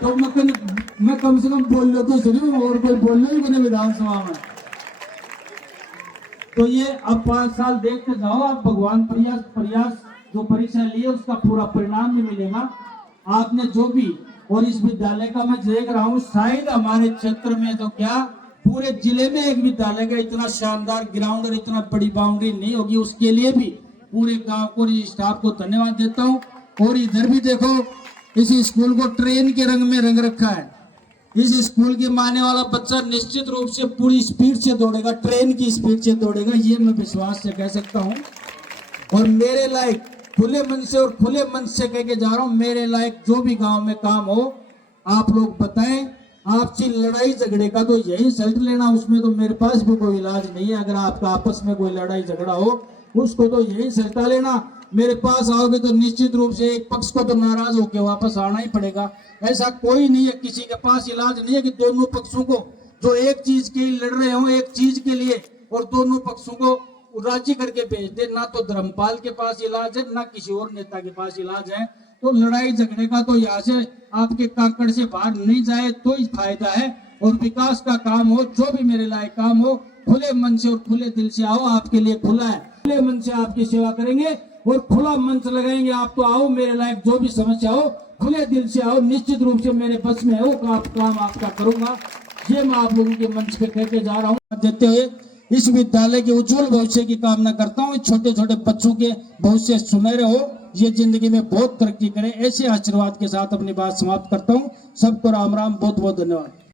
तो मैं कम से कम बोल लो तो सुनी, और कोई बोलना ही मैंने विधानसभा में। तो ये अब 5 साल देखते जाओ आप, भगवान प्रयास जो परीक्षा लिए उसका पूरा परिणाम भी मिलेगा। आपने जो भी, और इस विद्यालय का मैं देख रहा हूँ शायद हमारे क्षेत्र में तो क्या पूरे जिले में एक विद्यालय का इतना शानदार ग्राउंड और इतना बड़ी बाउंड्री नहीं होगी। उसके लिए भी पूरे गांव को, स्टाफ को धन्यवाद देता हूँ। और इधर भी देखो, इस स्कूल को ट्रेन के रंग में रंग रखा है। इस स्कूल के मानने वाला बच्चा निश्चित रूप से पूरी स्पीड से दौड़ेगा, ट्रेन की स्पीड से दौड़ेगा, ये मैं विश्वास से कह सकता हूँ। और मेरे लायक खुले मन से और खुले मन से कह के जा रहा हूँ, मेरे लायक जो भी गांव में काम हो आप लोग बताएं। आपसी लड़ाई झगड़े का तो यही सल्ट लेना, उसमें तो मेरे पास भी कोई इलाज नहीं है। अगर आपका आपस में कोई लड़ाई झगड़ा हो उसको तो यही सल्टा लेना। मेरे पास आओगे तो निश्चित रूप से एक पक्ष को तो नाराज होकर वापस आना ही पड़ेगा। ऐसा कोई नहीं है, किसी के पास इलाज नहीं है कि दोनों पक्षों को जो एक चीज के लिए लड़ रहे हो, एक चीज के लिए, और दोनों पक्षों को राजी करके भेज दे। ना तो धर्मपाल के पास इलाज है, ना किसी और नेता के पास इलाज है। तो लड़ाई झगड़े का तो यहाँ से आपके काकड़ से बाहर नहीं जाए तो ही फायदा है। और विकास का काम हो, जो भी मेरे लायक काम हो, खुले मन से और खुले दिल से आओ, आपके लिए खुला है। खुले मन से आपकी सेवा करेंगे और खुला मंच लगाएंगे। आप तो आओ, मेरे लायक जो भी समस्या हो खुले दिल से आओ, निश्चित रूप से मेरे बस में है वो काम आपका करूंगा। ये मैं आप लोगों के मंच पे कहते जा रहा हूँ। देते हुए इस विद्यालय के उज्जवल भविष्य की कामना करता हूँ। छोटे छोटे बच्चों के भविष्य सुनहरे हो, ये जिंदगी में बहुत तरक्की करें, ऐसे आशीर्वाद के साथ अपनी बात समाप्त करता हूँ। सबको राम राम, बहुत बहुत धन्यवाद।